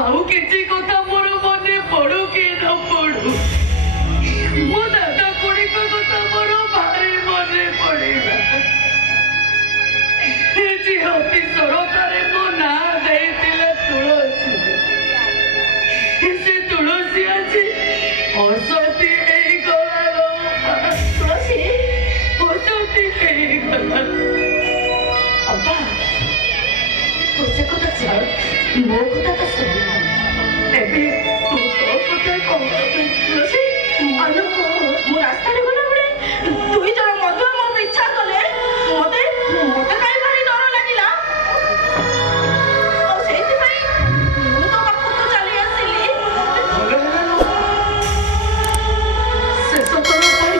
ଆଉ କିଛି କଥା ମୋର ମନେ ପଡୁ କି ନ ପଡୁ ମୋ ଦାଦା ଖୁଡୀଙ୍କ କଥା ମୋର ଭାରି ମନେ ପଡିଲା। ଅତି ସରକାରେ ମୋ ନାଁ ଦେଇଥିଲେ ତୁଳସୀ। ସେ ତୁଳସୀ ଆଜି ଅସତୀ ହେଇଗଲା। ତୁଳସୀ ଅସତୀ ହେଇଗଲା। ଅପା ସେ କଥା ଛାड़, ମୋ କଥା ତ ଶୁଣ। ଏବେ ତୁ ତୋ କଥା କହ। ତୁଳସୀ ଆଲୋ ମୁଁ ରାସ୍ତାରେ ଗଲାବେଳେ ଦୁଇ ଜଣ ମଧୁଆ ମୋ ପିଛା କଲେ। ମତେ କାହିଁ ଭାରି ଡର ଲାଗିଲା। ଆଉ ସେଇଥିପାଇଁ ମୁଁ ତୋ ପାଖକୁ ଚାଲି ଆସିଲି। ଶେଷ ଥର ପାଇଁ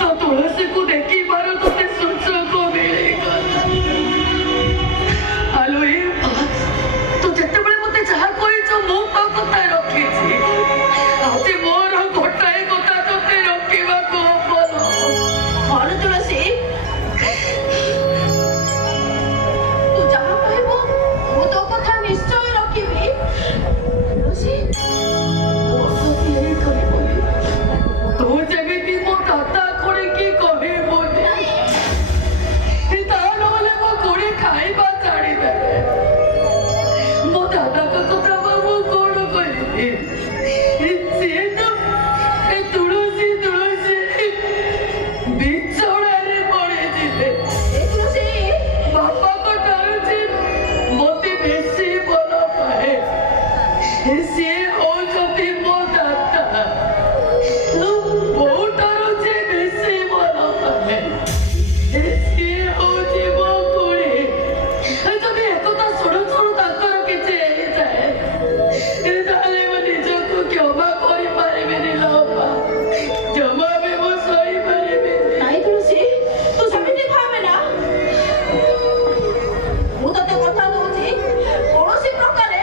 ତ ତୁଳସୀକୁ ଦେଖିବାର ତୋତେ ସୁଯୋଗ ମିଳିଗଲା। ଆଲୋ ତୁ ଯେତେବେଳେ ମତେ ଯାହା କହିଛୁ ମୁଁ ତୋ କଥା ରଖିଛି। ଆଜି ମୋର ଗୋଟାଏ କଥା ତୋତେ ରଖିବାକୁ ହବ। କଣ ତୁଳସୀ? ତୁ ଯାହା କହିବୁ ମୁଁ ତୋ କଥା ନିଶ୍ଚୟ ରଖିବି। ତୁଳସୀ ତୁ ଯେମିତି ମୋ ଦାଦା ଖୁଡୀକି କହିବୁନି, ତା ନହେଲେ ମୋ ଖୁଡୀ ଖାଇବା ଛାଡ଼ିଦେବେ। ମୋ ଦାଦାଙ୍କ କଥା ମୁଁ କଣ କହିବି? ସିଏ ତ ତୁଳସୀ ବିଛଣାରେ ପଡ଼ିଯିବେ। ବାପାଙ୍କ ଠାରୁ ଯେ ମତେ ବେଶୀ ଭଲ ପାଏ ସିଏ ହଉଛନ୍ତି ମୋ ଦାଦା। ବୋଉଠାରୁ ଯେ ବେଶୀ ଭଲ ପାଏ ସିଏ ହଉଛି ମୋ ଖୁଡୀ। ଯଦି ଏକଥା ଶୁଣୁ ଶୁଣୁ ତାଙ୍କର କିଛି ହେଇଯାଏ ତାହେଲେ ମୁଁ ନିଜକୁ କ୍ଷମା କରିପାରିବିନି ଲୋ ବାପା। ଜମା ବି ମୁଁ ସହିପାରିବିନି। ନାଇଁ ତୁଳସୀ ତୁ ସେମିତି ଭାବେ ନା। ମୁଁ ତତେ କଥା ଦଉଛି କୌଣସି ପ୍ରକାରେ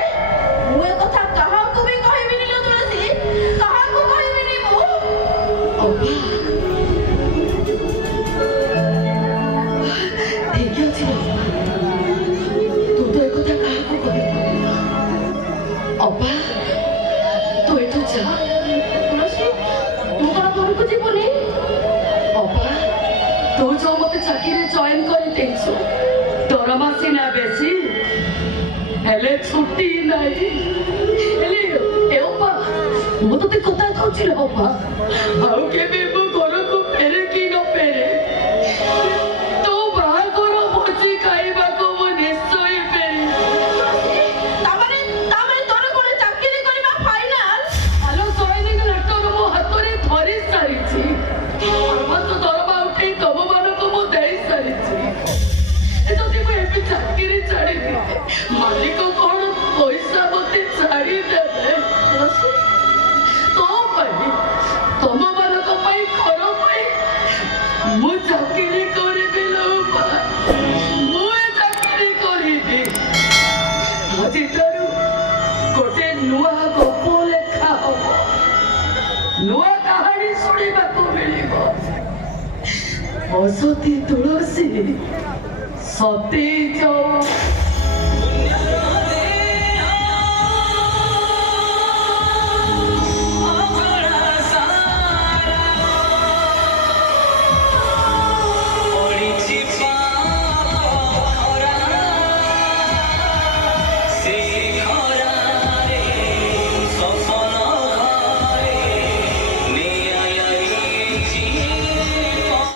ମୁଁ ଏ କଥା କାହାକୁ ବି କହିବିନି ଲୋ ତୁଳସୀ। କାହାକୁ କହିବିନି ମୁଁ। ଠିକ ଅଛି ତୁ ତ ଏ କଥା କାହାକୁ କହିବୁ। ଅପା ତୁ ଏଠୁ ଯା। ତୁଳସୀ ତୁ କଣ ଘରକୁ ଯିବୁନି? ଅପା ତୁ ଯୋଉ ମତେ ଚାକିରି ଜଏନ୍ କରିଦେଇଛୁ ଦରମା ସିନା ବେଶୀ ହେଲେ ଛୁଟି ନାହିଁ। ହେଲେ ଅପା ମୁଁ ତତେ କଥା କହୁଛି ରେ ଅପା, ଆଉ କେବେ ମୁଁ ଘରକୁ ଫେରେ କି ନ ଫେରେ ତୋ ବାହାଘର ଭୋଜି ଖାଇବାକୁ ମୁଁ ନିଶ୍ଚୟ ଫେରିବି। ତାମାନେ ତୋର କଣ ଚାକିରି କରିବା ଫାଇନାଲ? ଆଲୋ ସୈନିକ ଲେଟର ମୋ ହାତରେ ଧରି ସାରିଛି। ମାସ ଦରମା ଉଠେଇ ତମମାନଙ୍କୁ ମୁଁ ଦେଇ ସାରିଛି। ଯଦି ମୁଁ ଏବେ ଚାକିରି ଛାଡ଼ିବି ମାଲିକ କଣ ପଇସା ମତେ ଛାଡ଼ିଦେବେ? ତୋ ପାଇଁ ତମମାନଙ୍କ ପାଇଁ ଘର ପାଇଁ ମୁଁ ଚାକିରି କରିବି ଲୋ ମା। ମୁଁ ଏ ଚାକିରି କରିବି। ଆଜିଠାରୁ ଗୋଟେ ନୂଆ ଗପ ଲେଖା ହବ। ନୂଆ କାହାଣୀ ଶୁଣିବାକୁ ମିଳିବ। ଅସତୀ ତୁଳସୀ ସତେଜ